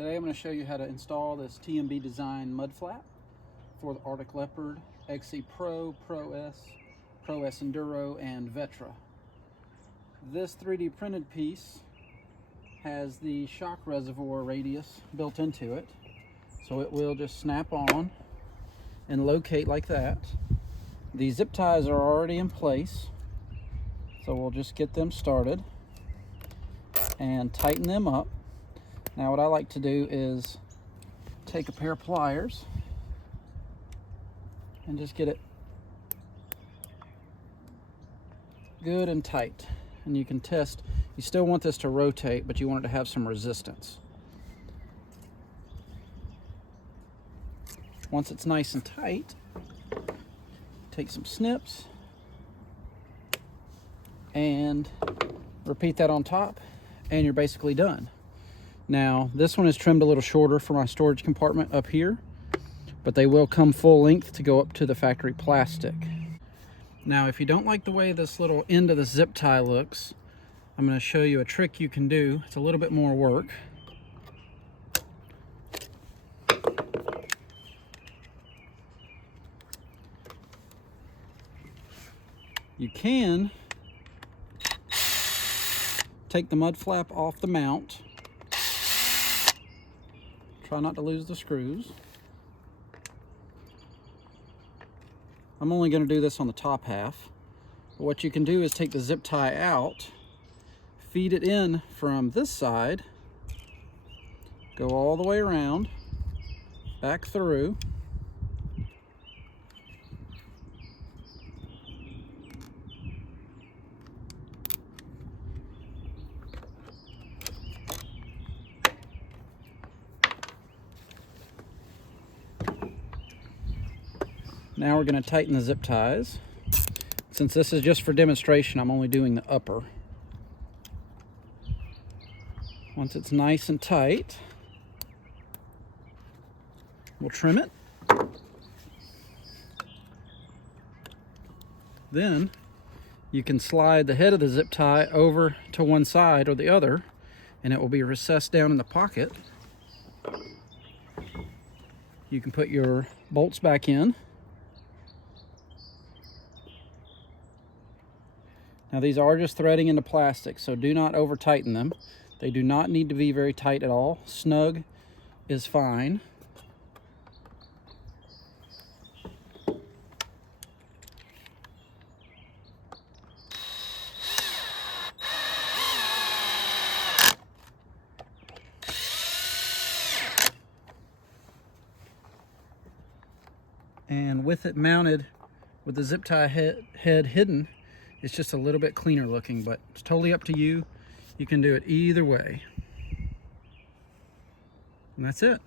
Today I'm going to show you how to install this TMB-Design mud flap for the Arctic Leopard, XC Pro, Pro S, Pro S Enduro, and Vetra. This 3D printed piece has the shock reservoir radius built into it, so it will just snap on and locate like that. The zip ties are already in place, so we'll just get them started and tighten them up. Now what I like to do is take a pair of pliers and just get it good and tight. And you can test, you still want this to rotate, but you want it to have some resistance. Once it's nice and tight, take some snips and repeat that on top, and you're basically done. Now, this one is trimmed a little shorter for my storage compartment up here, but they will come full length to go up to the factory plastic. Now, if you don't like the way this little end of the zip tie looks, I'm going to show you a trick you can do. It's a little bit more work. You can take the mud flap off the mount. Try not to lose the screws. I'm only going to do this on the top half. But what you can do is take the zip tie out, feed it in from this side, go all the way around, back through, Now we're going to tighten the zip ties. Since this is just for demonstration, I'm only doing the upper. Once it's nice and tight, we'll trim it. Then you can slide the head of the zip tie over to one side or the other, and it will be recessed down in the pocket. You can put your bolts back in. Now these are just threading into plastic, so do not over tighten them. They do not need to be very tight at all. Snug is fine. And with it mounted with the zip tie head hidden, it's just a little bit cleaner looking, but it's totally up to you. You can do it either way. And that's it.